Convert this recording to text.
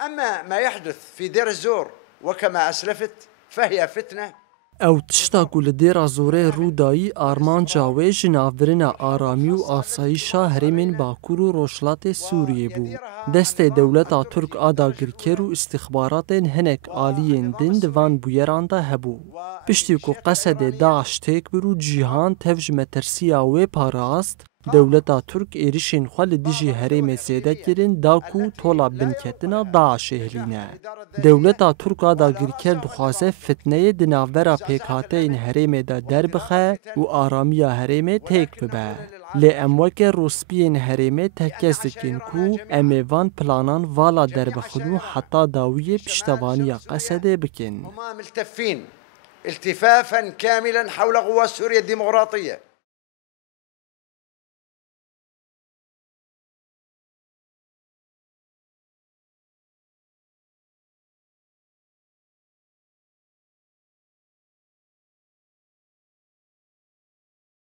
أما ما يحدث في دير الزور وكما أسلفت فهي فتنة. او تشتا گل دیرا زوره رودایی آرمان جاوی جنافرنا آرامی و آسایشا هرمین باکور و روشلات سوریه بو. دست دولتا ترک آداگر کرو استخبارات هنک آلیین دند وان بویراندا هبو. پشتی کو قصد داعش تک برو جیهان تفج مترسیا و پاراست دولتا ترک ایریشین خوال دیجی هرم زیده کرن داکو طولا بنکتنا داعش اهلینه. دولتا ترک آداگر کرد خواسته فتنه دناورا پیکاته این هرم دا در بخه و آرامی هرم تک ببه. لی اموک روسپین هرم تکیز دکن کو امیوان پلانان والا در بخدو حتی داوی پشتوانی قصده بکن. التفافا كاملا حول قوى سوريا الديمقراطية.